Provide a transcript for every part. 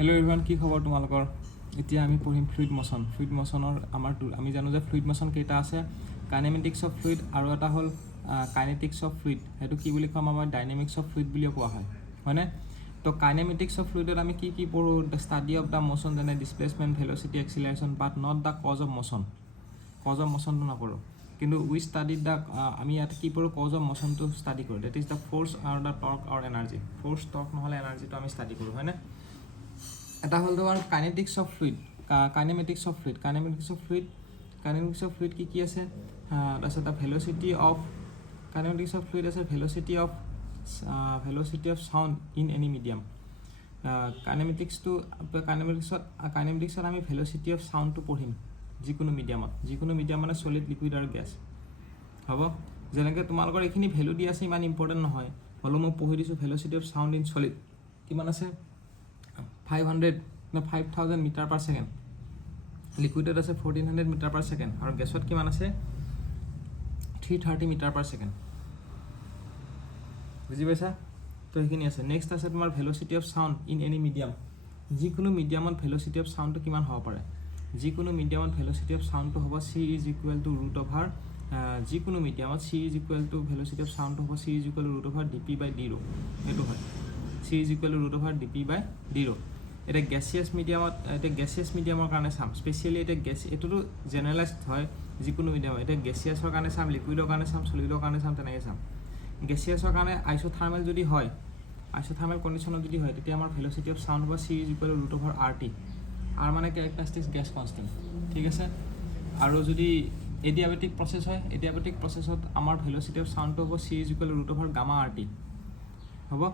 Hello' everyone, কি খবৰ তোমালোকৰ? এতিয়া আমি পঢ়িম ফ্লুইড মোশ্যন। ফ্লুইড মোশ্যনৰ আমি জানো যে ফ্লুইড মোশ্যন কেইটা আছে, কাইনেমেটিক্স অফ ফ্লুইড আৰু এটা হ'ল কাইনেটিক্স অফ ফ্লুইড। সেইটো কি বুলি ক'ম, আমাৰ ডাইনেমিক্স অফ ফ্লুইড বুলিও কোৱা হয়, হয়নে? তো কাইনেমেটিক্স অফ ফ্লুইডত আমি কি পঢ়োঁ? The study of the motion, যেনে displacement, velocity, acceleration, but not the cause of motion. Cause of মোশ্যনটো নপঢ়োঁ, কিন্তু উই ষ্টাডি দ্য আমি ইয়াত কি পঢ়োঁ? কজ অফ মোশ্যনটো ষ্টাডি কৰোঁ। ডেট ইজ দ্য ফ'ৰ্চ আৰু দ্য টৰ্ক আৰু এনাৰ্জি। ফ'ৰ্চ, টৰ্ক নহ'লে এনাৰ্জিটো আমি ষ্টাডি কৰোঁ, হয়নে? এটা হ'ল তোমাৰ kinetics of fluid, kinematics of fluid. Kinematics of fluid কি আছে? তাৰপিছত velocity of kinematics of fluid আছে, velocity of sound in any medium. কাইনেমেটিক্সত আমি ভেল'চিটি অফ চাউণ্ডটো পঢ়িম যিকোনো মিডিয়াম মানে চলিড, লিকুইড আৰু গেছ, হ'ব? যেনেকৈ তোমালোকৰ এইখিনি ভেলু দি আছে, ইমান ইম্পৰ্টেণ্ট নহয়, হ'লেও মই পঢ়ি দিছোঁ। Velocity of sound in solid কিমান আছে? 5000 মিটাৰ পাৰ ছেকেণ্ড। লিকুইডত আছে 1400 মিটাৰ পাৰ ছেকেণ্ড, আৰু গেছত কিমান আছে? 330 মিটাৰ পাৰ ছেকেণ্ড। বুজি পাইছা? তো সেইখিনি আছে। নেক্সট আছে তোমাৰ velocity of sound in any medium. যিকোনো মিডিয়ামত ভেল'চিটি অফ চাউণ্ডটো কিমান হ'ব পাৰে? যিকোনো মিডিয়ামত ভেল'চিটি অফ চাউণ্ডটো হ'ব C is equal to root over, যিকোনো মিডিয়ামত C is equal to velocity of চাউণ্ডটো হ'ব C is equal to root over dp/d rho। সেইটো হয়, C is equal to root over dp/d rho। এতিয়া গেছিয়াছ মিডিয়ামৰ কাৰণে চাম, স্পেচিয়েলি এইটোতো জেনেৰেলাইজড হয় যিকোনো মিডিয়ামত। এতিয়া গেছিয়াছৰ কাৰণে চাম, লিকুইডৰ কাৰণে চাম, চলিডৰ কাৰণে চাম, তেনেকৈ চাম। গেছিয়াছৰ কাৰণে আইচোথাৰ্মেল যদি হয়, আইচোথাৰ্মেল কণ্ডিশ্যনত যদি হয়, তেতিয়া আমাৰ ভেল'চিটি অফ চাউণ্ড হ'ব C is equal to root over RT। R মানে কেৰেক্টাৰিষ্টিক্স গেছ কনষ্টেণ্ট, ঠিক আছে? আৰু যদি এডিয়াবেটিক প্ৰচেছ হয়, এডিয়াবেটিক প্ৰচেছত আমাৰ ভেল'চিটি অফ চাউণ্ডটো হ'ব C is equal to root over gamma RT, হ'ব?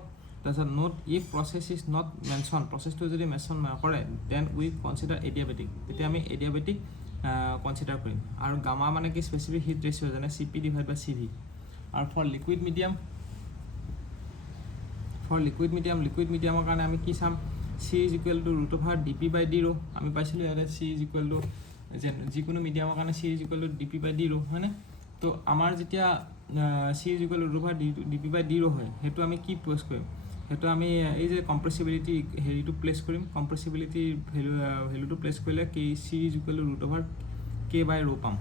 তাৰপিছত note, if process is not mention, প্ৰচেছটো যদি মেনশ্যন নকৰে, দেন উই কনচিডাৰ এডিয়াবেটিক, তেতিয়া আমি এডিয়াবেটিক কনচিডাৰ কৰিম। আৰু গামা মানে কি? স্পেচিফিক হিট ৰেচিঅ', যেনে CP/CV। আৰু ফৰ লিকুইড মিডিয়ামৰ কাৰণে আমি কি চাম? C is equal to root over dp/d rho। আমি পাইছিলোঁ ইয়াতে C ইজ ইকুৱেল টু, যিকোনো মিডিয়ামৰ কাৰণে C is equal two dp/d rho, হয়নে? তো আমাৰ যেতিয়া C is equal to root over dp/d rho হয়, সেইটো আমি কি প্লেচ কৰিম? সেইটো আমি এই যে কম্প্ৰেছিবিলিটি হেৰিটো প্লেচ কৰিম। কম্প্ৰেছিবিলিটিৰ ভেলুটো প্লেচ কৰিলে C is equal to root over k/rho পাম।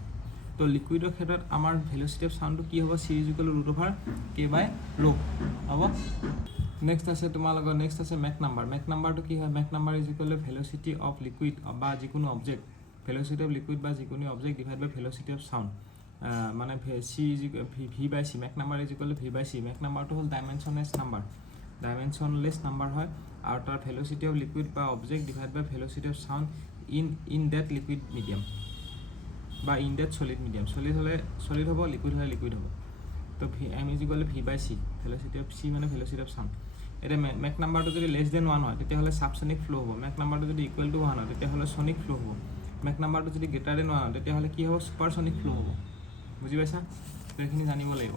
তো লিকুইডৰ ক্ষেত্ৰত আমাৰ ভেল'চিটি অফ চাউণ্ডটো কি হ'ব? C is equal to root over k/rho, হ'ব? নেক্সট আছে মেক নাম্বাৰ। মেক নাম্বাৰটো কি হয়? Mach number is equal to velocity of liquid বা যিকোনো অবজেক্ট, ভেল'চিটি অফ লিকুইড বা যিকোনো object divide by velocity of sound, মানে C is V/C। Mach number is equal to V/C। Mach নাম্বাৰটো হ'ল ডাইমেনশ্যনলেছ নাম্বাৰ হয়, আৰু তাৰ ভেল'চিটি অফ লিকুইড বা object divide by velocity of sound in that liquid medium বা in that solid medium. Solid হ'ব, liquid হ'লে liquid হ'ব। তো M is equal to V/C। Velocity of C মানে ভেল'চিটি অফ চাউণ্ড। এতিয়া make নাম্বাৰটো যদি লেছ দেন 1 হয়, তেতিয়াহ'লে ছাবছনিক ফ্ল' হ'ব। মেক নাম্বাৰটো যদি ইকুৱেল টু 1 হয়, তেতিয়াহ'লে ছনিক ফ্ল' হ'ব। মেক নাম্বাৰটো যদি গ্ৰেটাৰ দেন 1 হয়, তেতিয়াহ'লে কি হ'ব? ছুপাৰছনিক ফ্ল' হ'ব। বুজি পাইছা? তো এইখিনি জানিব লাগিব।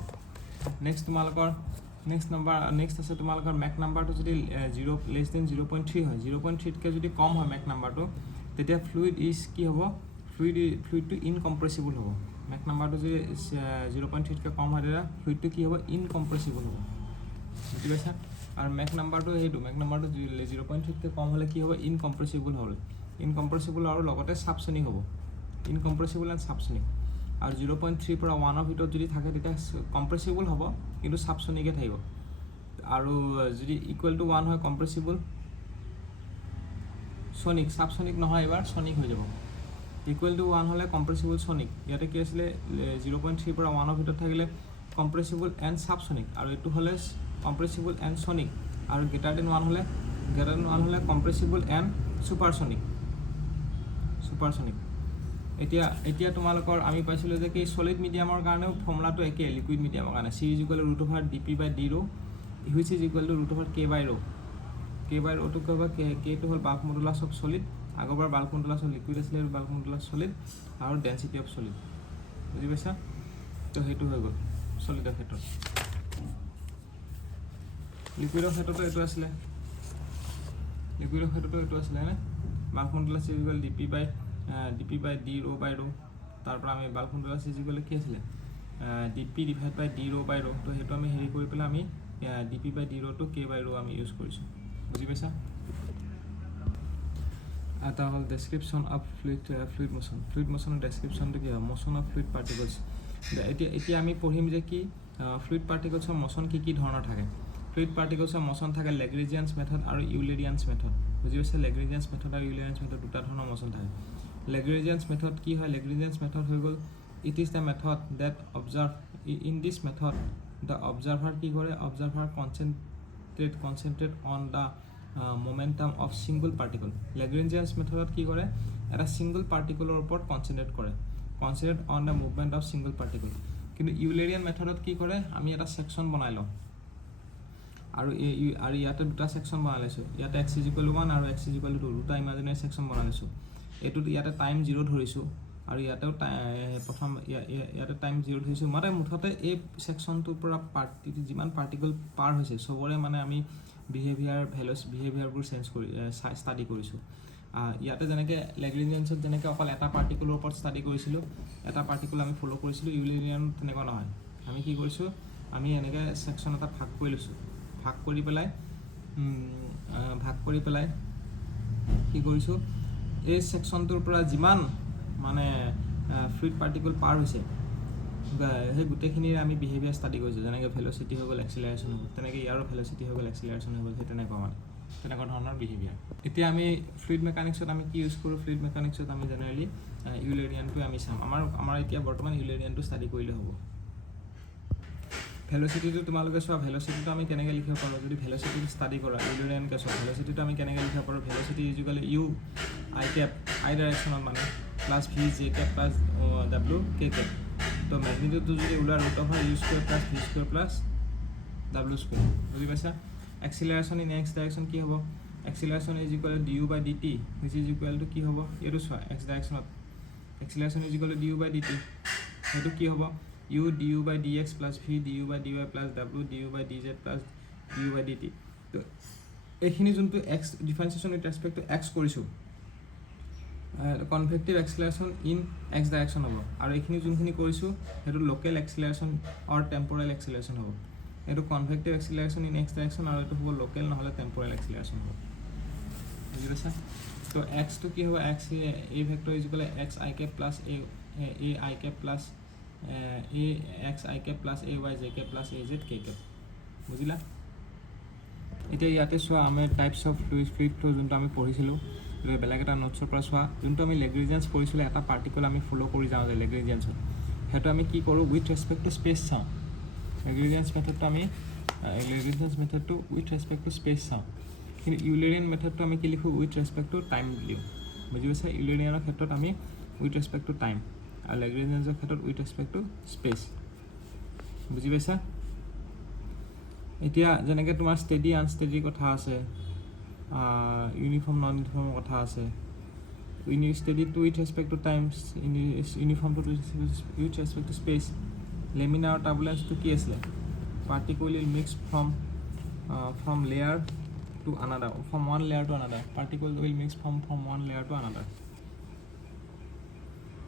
নেক্সট আছে তোমালোকৰ মেক নাম্বাৰটো যদি লেছ দেন 0.3 হয়, 0.3তকৈ যদি কম হয় মেক নাম্বাৰটো, তেতিয়া ফ্লুইড ইজ কি হ'ব? ফ্লুইডটো ইনকম্প্ৰেছিবল হ'ব। মেক নাম্বাৰটো যদি 0.3তকৈ কম হয়, তেতিয়া ফ্লুইডটো কি হ'ব? ইনকম্প্ৰেছিবল হ'ব। বুজি পাইছা? আৰু মেক নাম্বাৰটো 0.3তকৈ কম হ'লে কি হ'ব? ইনকম্প্ৰেছিবল আৰু লগতে ছাবছনিক হ'ব। ইনকম্প্ৰেছিবল এণ্ড ছাবছনিক। আৰু 0.3 পৰা 1ৰ ভিতৰত যদি থাকে, তেতিয়া কম্প্ৰেছিবল হ'ব, কিন্তু ছাবছনিকে থাকিব। আৰু যদি ইকুৱেল টু 1 হয়, কম্প্ৰেছিবল, ছাবছনিক নহয়, এবাৰ ছনিক হৈ যাব। ইকুৱেল টু 1 হ'লে কম্প্ৰেছিবল, ছনিক। ইয়াতে কি আছিলে? 0.3 পৰা 1ৰ ভিতৰত থাকিলে কম্প্ৰেছিবল এণ্ড ছাবছনিক, আৰু এইটো হ'লে কম্প্ৰেছিবল এণ্ড ছনিক। আৰু গ্ৰেটাৰ দেন 1 হ'লে কম্প্ৰেছিবল এণ্ড ছুপাৰছনিক। এতিয়া তোমালোকৰ আমি পাইছিলোঁ যে কি চলিড মিডিয়ামৰ কাৰণেও ফৰ্মুলাটো একেই, লিকুইড মিডিয়ামৰ কাৰণে C is equal to root over dp/d rho, which is equal to root over k/rho। k/rhoটো কি হ'ব? Kটো হ'ল বাল্ক মডুলাছ অফ চলিড। আগৰবাৰ বাল্ক মডুলাছ অফ লিকুইড আছিলে, আৰু বাল্ক মডুলাছ চলিড, আৰু ডেনচিটি অফ চলিড। বুজি পাইছা? তো সেইটো হৈ গ'ল চলিডৰ ক্ষেত্ৰত। লিকুইডৰ ক্ষেত্ৰতো এইটো আছিলে, হয়নে? Bulk modulus is equal dp/d rho by rho। তাৰ পৰা আমি বাল্ক মডুলাছ ইজ ইকুৱেল কি আছিলে? dp divide by d rho by rho। তো সেইটো আমি হেৰি কৰি পেলাই আমি dp/d rho টো k/rho আমি ইউজ কৰিছোঁ। বুজি পাইছা? এটা হ'ল ডেছক্ৰিপশ্যন অফ ফ্লুইড মোশ্যনৰ ডেছক্ৰিপশ্যনটো কি হয় মোশ্যন অফ ফ্লুইড পাৰ্টিকলছ এতিয়া আমি পঢ়িম যে কি ফ্লুইড পাৰ্টিকলছৰ মোশ্যন কি ধৰণৰ থাকে ফ্লুইড পাৰ্টিকলছৰ মোশ্যন থাকে লেগ্ৰেঞ্জিয়ানছ মেথড আৰু ইউলেৰিয়ানছ মেথড বুজি পাইছে লেগ্ৰেঞ্জিয়ানছ মেথড আৰু ইউলেৰিয়ানছ মেথড দুটা ধৰণৰ মোশ্যন থাকে লেগ্ৰেঞ্জিয়ানছ মেথড কি হয় লেগ্ৰেঞ্জিয়ানছ মেথড হৈ গ'ল it is the method that observe in this method the observer কি কৰে observer concentrate on the momentum of single particle Lagrangian মেথডত কি কৰে এটা সিঙ্গল পাৰ্টিকলৰ ওপৰত কনসেন্ট্ৰেট কৰে concentrate on the movement of single particle কিন্তু ইউলেৰিয়ান মেথডত কি কৰে আমি এটা সেকশন বনাই লওঁ আৰু ইয়াতে দুটা সেকশন বনাই লৈছো ইয়াতে x = 1 আৰু x = 2 দুটা ইমাজিনাৰি সেকশন বনাই লৈছো এটো ইয়াতে টাইম 0 ধৰিছো আৰু ইয়াতেও প্ৰথম ইয়াতে টাইম 0 ধৰিছো মানে মুঠতে এই সেকশনটোৰ পৰা যিমান পাৰ্টিকল পাৰ হৈছে সবৰে মানে আমি বিহেভিয়াৰবোৰ চেঞ্জ কৰি ষ্টাডি কৰিছোঁ ইয়াতে যেনেকৈ লেগ্ৰেঞ্জিয়ানছত যেনেকৈ অকল এটা পাৰ্টিকুলৰ ওপৰত ষ্টাডি কৰিছিলোঁ এটা পাৰ্টিকুল আমি ফ'ল' কৰিছিলোঁ ইউলেৰিয়ান তেনেকুৱা নহয় আমি কি কৰিছোঁ আমি এনেকৈ ছেকশ্যন এটা ভাগ কৰি লৈছোঁ ভাগ কৰি পেলাই কি কৰিছোঁ এই ছেকশ্যনটোৰ পৰা যিমান মানে ফ্লুইড পাৰ্টিকুল পাৰ হৈছে সেই গোটেইখিনিৰ আমি বিহেভিয়াৰ ষ্টাডি কৰিছোঁ যেনেকৈ ভেল'চিটি হৈ গ'ল এক্সিলাৰেশ্যন হৈ গ'ল তেনেকৈ ইয়াৰো ভেল'চিটি হৈ গ'ল এক্সিলাৰেশ্যন হৈ গ'ল সেই তেনেকুৱা ধৰণৰ বিহেভিয়াৰ এতিয়া আমি ফ্লুইড মেকানিক্সত আমি কি ইউজ কৰোঁ ফ্লুইড মেকানিক্সত আমি জেনেৰেলি ইউলেৰিয়ানটো আমি চাম আমাৰ এতিয়া বৰ্তমান ইউলেৰিয়ানটো ষ্টাডি কৰিলে হ'ব ভেল'চিটিটো তোমালোকে চোৱা ভেল'চিটিটো আমি কেনেকৈ লিখিব পাৰোঁ যদি ভেল'চিটিটো ষ্টাডি কৰা ইউলেৰিয়ানকৈ চোৱা ভেল'চিটিটো আমি কেনেকৈ লিখিব পাৰোঁ velocity is equal u i cap i ডাইৰেকশ্যনত মানে plus v j cap plus ডাব্লিউ কে কেপ তো ম্যাগনিটিউডটো যদি ওলাৰ root of u square plus v square plus ডাব্লিউ স্কোয়াৰ বুজি পাইছা এক্সিলাৰেশ্যন ইন এক্স ডাইৰেকশ্যন কি হ'ব acceleration is equal to du by dt which is equal to কি হ'ব এইটো চোৱা এক্স ডাইৰেকশ্যনত acceleration is equal to du by dt সেইটো কি হ'ব U due by d x plus v du by d y plus ডাব্লিউ du by d z plus du by dt তো এইখিনি যোনটো x differentiation with respect to x কৰিছোঁ convective acceleration in x direction হ'ব আৰু এইখিনি যোনখিনি কৰিছোঁ সেইটো লোকেল এক্সিলাৰেশ্যন অৰ টেম্পৰেল এক্সিলাৰেশ্যন হ'ব এইটো convective acceleration in x direction আৰু এইটো হ'ব লোকেল নহ'লে টেম্পৰেল এক্সিলাৰেশ্যন হ'ব বুজি পাইছা তো এক্সটো কি হ'ব x a vector is equal x i cap plus a i cap plus a x i cap plus a y j cap plus a z k cap বুজিলা এতিয়া ইয়াতে চোৱা আমি টাইপছ অফ ফ্লুইড ফ্ল' যোনটো আমি পঢ়িছিলোঁ বেলেগ এটা নোটছৰ পৰা চোৱা যোনটো আমি লেগ্ৰেঞ্জিয়ানছ পঢ়িছিলোঁ এটা পাৰ্টিকুল আমি ফ'ল' কৰি যাওঁ যে লেগ্ৰেঞ্জিয়ানছত সেইটো আমি কি কৰোঁ উইথ ৰেচপেক্ট টু স্পেচ চাওঁ লেগ্ৰেঞ্জিয়ানছ মেথডটো উইথ ৰেচপেক্ট টু স্পেচ চাওঁ কিন্তু ইউলেৰিয়ান মেথডটো আমি কি লিখোঁ উইথ ৰেচপেক্ট টু টাইম দিওঁ বুজি পাইছে ইউলেৰিয়ানৰ ক্ষেত্ৰত আমি উইথ ৰেচপেক্ট টু টাইম আৰু লেগ্ৰেঞ্জিয়ানছৰ ক্ষেত্ৰত উইথ ৰেচপেক্ট টু স্পেচ বুজি পাইছা এতিয়া যেনেকৈ তোমাৰ ষ্টেডি আনষ্টেডিৰ কথা আছে ইউনিফৰ্ম নন ইউনিফৰ্মৰ কথা আছে ষ্টেডিটো উইথ ৰেচপেক্ট টু টাইম ইউনিফৰ্মটো with respect to space laminar টাৰ্বুলেঞ্চটো কি আছিলে particle will mix from layer to another from one layer to another particle will mix from one layer to another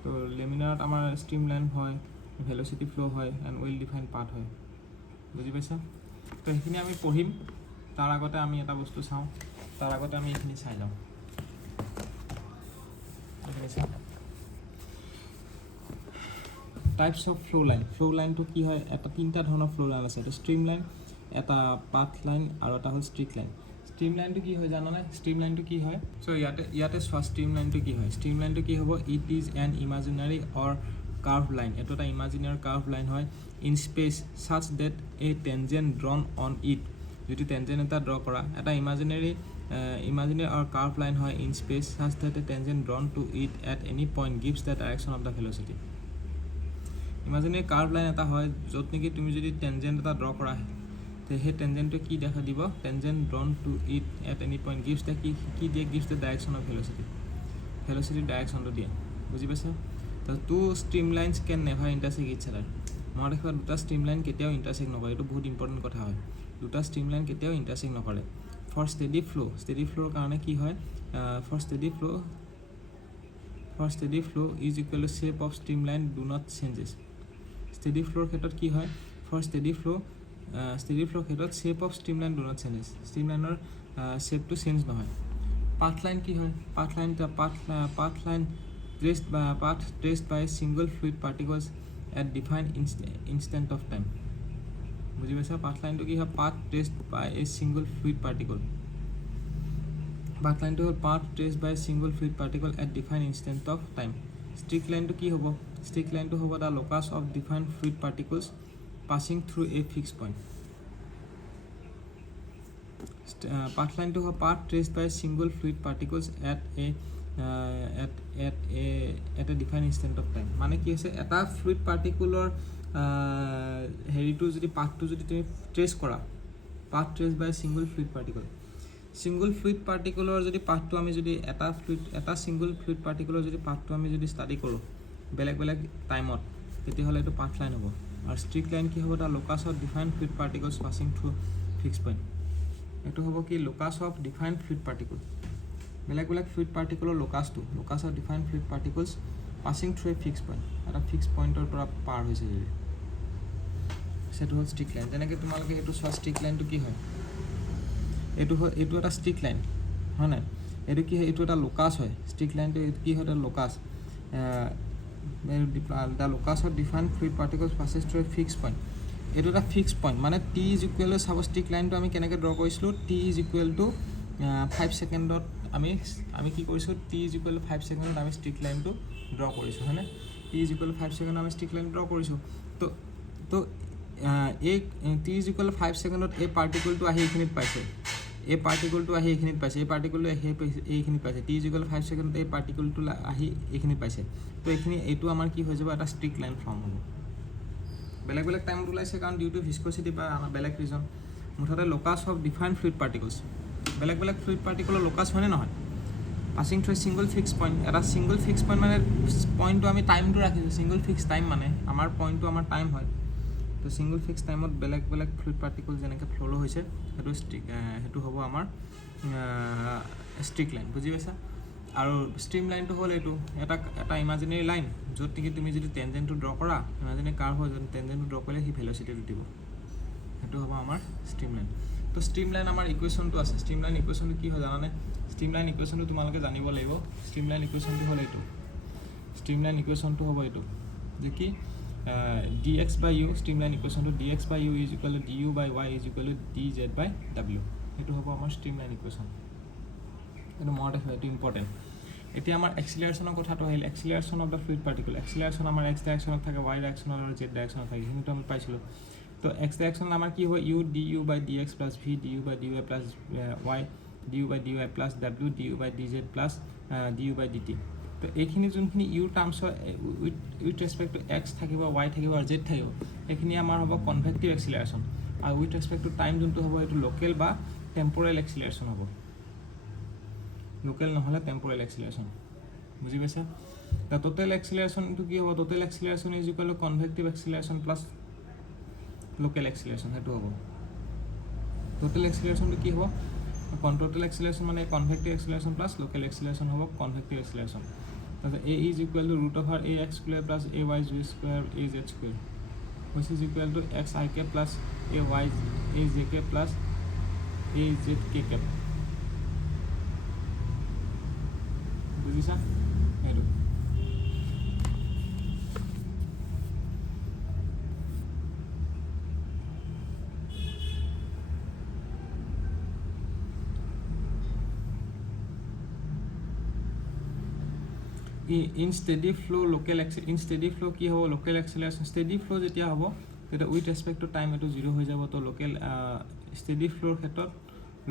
তো লেমিনাৰত আমাৰ ষ্ট্ৰীম লাইন হয় velocity ফ্ল' হয় এণ্ড ৱেল ডিফাইন পাথ হয় বুজি পাইছা তো সেইখিনি আমি পঢ়িম তাৰ আগতে আমি এটা বস্তু চাওঁ তাৰ আগতে আমি এইখিনি চাই যাওঁ টাইপছ অফ ফ্ল' লাইনটো কি হয় এটা তিনিটা ধৰণৰ ফ্ল' লাইন আছে এটা ষ্ট্ৰীম লাইন এটা পাথ লাইন আৰু এটা হ'ল ষ্ট্ৰিক লাইন ষ্ট্ৰীম লাইনটো কি হয় জানানে ষ্ট্ৰীম লাইনটো কি হয় চ' ইয়াতে চোৱা ষ্ট্ৰীম লাইনটো কি হয় ষ্ট্ৰীম লাইনটো কি হ'ব it is an imaginary or curve line এইটো এটা ইমাজিনাৰী কাৰ্ভ লাইন হয় in space such that a tangent drawn on it যদি টেনজেণ্ট এটা ড্ৰ কৰা এটা ইমাজিনাৰী অৰ কাৰ্ভ লাইন হয় in space such that a tangent drawn to it at any point gives the direction of the velocity imaginary curve line এটা হয় য'ত নেকি তুমি যদি টেনজেণ্ট এটা ড্ৰ কৰা সেই টেনজেণ্টটোৱে কি দেখা দিব tangent drawn to it at any point gives the কি দিয়ে গিভছ দ্য ডাইৰেকশ্যন অফ ভেল'চিটিৰ ডাইৰেকশ্যনটো দিয়ে বুজি পাইছা তো two stream lines can never intersect its other মনত ৰাখিবা দুটা ষ্ট্ৰীম লাইন কেতিয়াও ইণ্টাৰচেক্ট নকৰে এইটো বহুত ইম্পৰ্টেণ্ট কথা হয় দুটা ষ্ট্ৰীম লাইন কেতিয়াও ইণ্টাৰচেক্ট নকৰে ফৰ ষ্টেডি ফ্ল'ৰ কাৰণে কি হয় ফৰ ষ্টেডি ফ্ল' is equal two shape of stream line do not changes steady floor ক্ষেত্ৰত কি হয় ফৰ ষ্টেডি ফ্ল'ৰ ক্ষেত্ৰত shape of stream line do not changes stream লাইনৰ শ্বেপটো চেঞ্জ নহয় পাথ লাইন কি হয় path line traced by single fluid particles at defined instant of time বুজি পাইছা পাথ লাইনটো কি হয় path traced by a single fluid particle path লাইনটো হ'ল path traced by a single fluid particle at defined instant of time strict লাইনটো কি হ'ব strict লাইনটো হ'ব the locus of defined fluid particles passing through a fixed point path line to path traced by single fluid particles at a defined instant of time মানে কি হৈছে এটা fluid particular হেৰিটো যদি পাথটো যদি তুমি ট্ৰেচ কৰা path traced by single fluid particle যদি পাথটো আমি যদি এটা single fluid particle যদি পাথটো আমি যদি ষ্টাডি কৰোঁ বেলেগ টাইমত তেতিয়াহ'লে এইটো পাথ লাইন হ'ব আৰু ষ্ট্ৰিক্ট লাইন কি হ'ব তাৰ locus of defined fluid particles passing through fixed point এটো হ'ব কি locus of defined fluid particle বেলেগ fluid particle locus of defined fluid particles passing through a fixed point এটা fixed pointer পৰা পাৰ হৈছে যদি সেটো হ'ল strict line যেনেকৈ তোমালোকে এটো সব strict line টো কি হয় এটো এটা strict line হয় না এটো কি হয় এটো এটা locus হয় strict line টো কি হয় এটা locus the locus of defined fluid particles passes through a fixed point এটো এটা ফিক্সড পইণ্ট মানে t is equal two sub stick লাইনটো আমি কেনেকৈ ড্ৰ কৰিছিলোঁ t ইজ ইকুৱেল টু 5 সেকেন্ডত আমি কি কৰিছোঁ t ইজ ইকুৱেল টু 5 সেকেন্ডত আমি ষ্টিক লাইনটো ড্ৰ কৰিছোঁ হয়নে t ইজ ইকুৱেল টু 5 সেকেন্ডত আমি ষ্টিক লাইন ড্ৰ কৰিছোঁ তো এই t ইজ ইকুৱেল টু 5 সেকেন্ডত এই পাৰ্টিকলটো আহি এইখিনিত পাইছে এই পাৰ্টিকলটো আহি এইখিনিত পাইছে এই পাৰ্টিকলটো আহি এইখিনিত পাইছে t ইজ ইকুৱেল টু 5 সেকেন্ডত এই পাৰ্টিকলটো আহি এইখিনিত পাইছে তো এইটো আমাৰ কি হৈ যাব এটা ষ্টিক লাইন ফৰ্ম হ'ব বেলেগ টাইমত ওলাইছে কাৰণ ডিউ টু ভিস্কোসিটি বা আমাৰ বেলেগ ৰিজন মুঠতে locus of defined fluid particles বেলেগ fluid particle locus হয়নে নহয় passing through single fix point এটা সিঙ্গল ফিক্স পইণ্ট মানে পইণ্টটো আমি টাইমটো ৰাখিছোঁ সিঙ্গল ফিক্স টাইম মানে আমাৰ পইণ্টটো আমাৰ টাইম হয় তো সিঙ্গল ফিক্স টাইমত বেলেগ ফ্লুইড পাৰ্টিকল যেনেকৈ ফ্ল' হৈছে সেইটো হ'ব আমাৰ ষ্ট্ৰিক লাইন বুজি পাইছা আৰু ষ্ট্ৰীম লাইনটো হ'ল এইটো এটা ইমাজিনেৰী লাইন য'ত নেকি তুমি যদি টেনজেণ্টটো ড্ৰ কৰা ইমাজিনেৰী কাৰ্ভ হয় যদি টেনজেণ্টটো ড্ৰ কৰিলে সি ভেলচিটিটো দিব সেইটো হ'ব আমাৰ ষ্ট্ৰীম লাইন তো ষ্ট্ৰীম লাইন আমাৰ ইকুৱেশ্যনটো আছে ষ্ট্ৰীম লাইন ইকুৱেশ্যনটো কি হয় জানানে ষ্ট্ৰীম লাইন ইকুৱেশ্যনটো তোমালোকে জানিব লাগিব ষ্ট্ৰীম লাইন ইকুৱেশ্যনটো হ'ল এইটো ষ্ট্ৰীম লাইন ইকুৱেশ্যনটো হ'ব এইটো যে কি dx by u stream line ইকুৱেশ্যনটো dx by u is equal to du by y is equal to dz by w সেইটো হ'ব আমাৰ ষ্ট্ৰীম লাইন ইকুৱেশ্যন এইটো মনত ৰাখিবা এইটো ইম্পৰ্টেণ্ট এতিয়া আমাৰ এক্সিলাৰেশ্যনৰ কথাটো আহিল এক্সিলাৰেশ্যন অফ দ্য ফ্লুইড পাৰ্টিকল এক্সিলাৰেশ্যন আমাৰ এক্স ডাইৰেকশ্যনত থাকে ৱাই ডাইৰেকশ্যনত আৰু জেড ডাইৰেকশ্যনত থাকে সেইটো আমি পাইছিলোঁ তো এক্স ডাইৰেকশ্যনত আমাৰ কি হয় u du by dx plus v du by dy plus y du by dy plus w du by dz plus du by dt তো এইখিনি যোনখিনি ইউ টাৰ্মছ হয় উইথ ৰেচপেক্ট টু এক্স থাকিব ৱাই থাকিব আৰু জেড থাকিব এইখিনি আমাৰ হ'ব কনভেক্টিভ এক্সিলাৰেশ্যন আৰু উইথ ৰেচপেক্ট টু টাইম যোনটো হ'ব এইটো লোকেল বা টেম্পৰেল এক্সিলাৰেশ্যন হ'ব লোকেল নহ'লে টেম্পৰেল এক্সিলাৰেশ্যন বুজি পাইছা দ্য টোটেল এক্সিলাৰেশ্যনটো কি হ'ব total acceleration is equal to convective acceleration plus local acceleration সেইটো হ'ব টোটেল এক্সিলাৰেশ্যনটো কি হ'ব টোটেল এক্সিলাৰেশ্যন মানে convective acceleration plus local acceleration হ'ব কনভেক্টিভ এক্সিলাৰেশ্যন তাৰপিছত a is equal to root over a x square plus a y z square a z square which is equal to x i k plus a y a j k plus a z k cap বুজিছা এইটো in steady flow in steady flow কি হ'ব local acceleration steady flow যেতিয়া হ'ব তেতিয়া with respect to time এটো 0 হৈ যাব তো local steady flow ক্ষেত্ৰত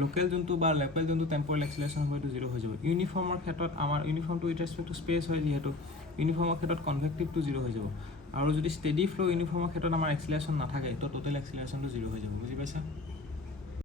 local যোনটো বা local যোনটো temporal acceleration হ'ব এটো 0 হৈ যাব ইউনিফৰ্মৰ ক্ষেত্ৰত আমাৰ uniform to with respect to space হয় যিহেতু ইউনিফৰ্মৰ ক্ষেত্ৰত কনভেক্টিভ টু 0 হৈ যাব আৰু যদি steady flow ইউনিফৰ্মৰ ক্ষেত্ৰত আমাৰ acceleration নাথাকে তো total acceleration টো 0 হৈ যাব বুজি পাইছা